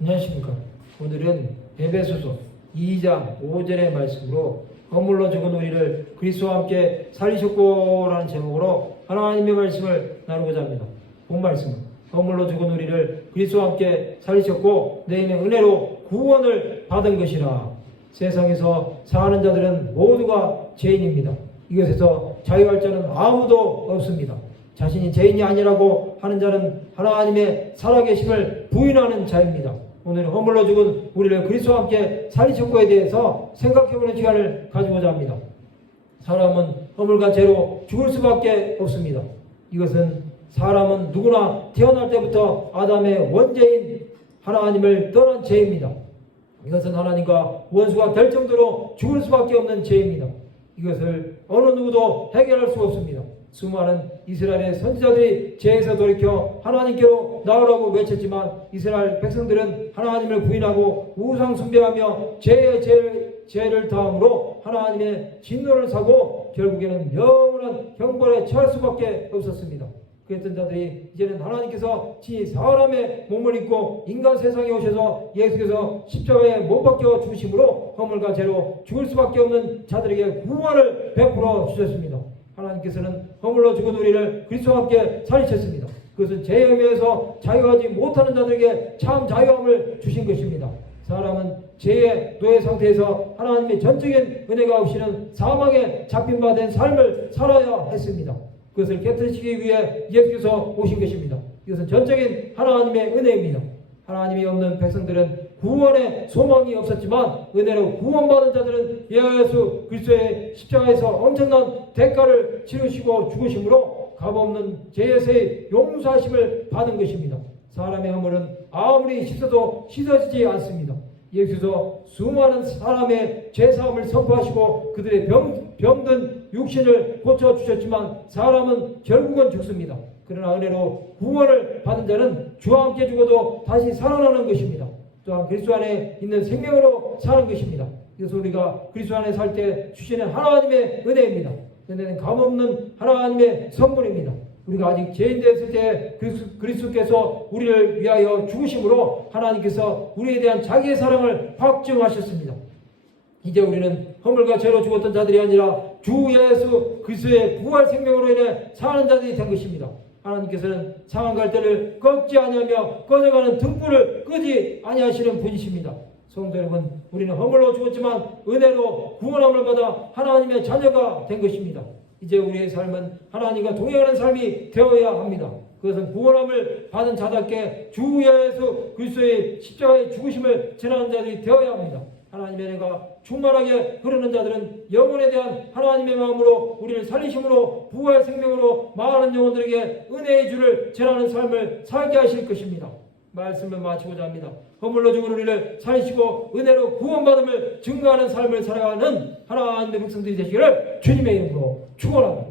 안녕하십니까. 오늘은 에베소서 2장 5절의 말씀으로 허물로 죽은 우리를 그리스도와 함께 살리셨고라는 제목으로 하나님의 말씀을 나누고자 합니다. 본 말씀은 허물로 죽은 우리를 그리스도와 함께 살리셨고 너희는 은혜로 구원을 받은 것이라. 세상에서 사는 자들은 모두가 죄인입니다. 이것에서 자유할 자는 아무도 없습니다. 자신이 죄인이 아니라고 하는 자는 하나님의 살아계심을 부인하는 자입니다. 오늘 허물로 죽은 우리를 그리스도와 함께 살리셨고에 대해서 생각해보는 시간을 가지고자 합니다. 사람은 허물과 죄로 죽을 수밖에 없습니다. 이것은 사람은 누구나 태어날 때부터 아담의 원죄인 하나님을 떠난 죄입니다. 이것은 하나님과 원수가 될 정도로 죽을 수밖에 없는 죄입니다. 이것을 어느 누구도 해결할 수 없습니다. 수많은 이스라엘의 선지자들이 죄에서 돌이켜 하나님께로 나오라고 외쳤지만 이스라엘 백성들은 하나님을 부인하고 우상 숭배하며 죄를 다함으로 하나님의 진노를 사고 결국에는 영원한 형벌에 처할 수밖에 없었습니다. 그랬던 자들이 이제는 하나님께서 친히 사람의 몸을 입고 인간 세상에 오셔서 예수께서 십자가에 못 박혀 죽으심으로 허물과 죄로 죽을 수밖에 없는 자들에게 구원을 베풀어 주셨습니다. 하나님께서는 허물로 죽은 우리를 그리스도와 함께 살리셨습니다. 그것은 죄에 의해서 자유하지 못하는 자들에게 참 자유함을 주신 것입니다. 사람은 죄의 노예 상태에서 하나님의 전적인 은혜가 없이는 사망에 잡힌 바 된 삶을 살아야 했습니다. 그것을 깨뜨리시기 위해 예수께서 오신 것입니다. 이것은 전적인 하나님의 은혜입니다. 하나님이 없는 백성들은 구원의 소망이 없었지만 은혜로 구원받은 자들은 예수 그리스도의 십자가에서 엄청난 대가를 치르시고 죽으심으로 값없는 죄에서의 용서하심을 받은 것입니다. 사람의 허물은 아무리 씻어도 씻어지지 않습니다. 예수께서 수많은 사람의 죄사함을 선포하시고 그들의 병든 육신을 고쳐주셨지만 사람은 결국은 죽습니다. 그러나 은혜로 구원을 받은 자는 주와 함께 죽어도 다시 살아나는 것입니다. 또한 그리스도 안에 있는 생명으로 사는 것입니다. 그래서 우리가 그리스도 안에 살 때 주시는 하나님의 은혜입니다. 은혜는 값없는 하나님의 선물입니다. 우리가 아직 죄인 되었을 때 그리스도께서 우리를 위하여 죽으심으로 하나님께서 우리에 대한 자기의 사랑을 확증하셨습니다. 이제 우리는 허물과 죄로 죽었던 자들이 아니라 주 예수 그리스도의 부활 생명으로 인해 사는 자들이 된 것입니다. 하나님께서는 상한 갈대를 꺾지 아니하며 꺼져가는 등불을 끄지 아니하시는 분이십니다. 성도 여러분, 우리는 허물로 죽었지만 은혜로 구원함을 받아 하나님의 자녀가 된 것입니다. 이제 우리의 삶은 하나님과 동행하는 삶이 되어야 합니다. 그것은 구원함을 받은 자답게 주 예수 그리스도의 십자가의 죽으심을 전하는 자들이 되어야 합니다. 하나님의 은혜가 충만하게 흐르는 자들은 영혼에 대한 하나님의 마음으로 우리를 살리심으로 부활 생명으로 많은 영혼들에게 은혜의 주를 전하는 삶을 살게 하실 것입니다. 말씀을 마치고자 합니다. 허물로 죽은 우리를 살리시고 은혜로 구원받음을 증거하는 삶을 살아가는 하나님의 백성들이 되시기를 주님의 이름으로 축원합니다.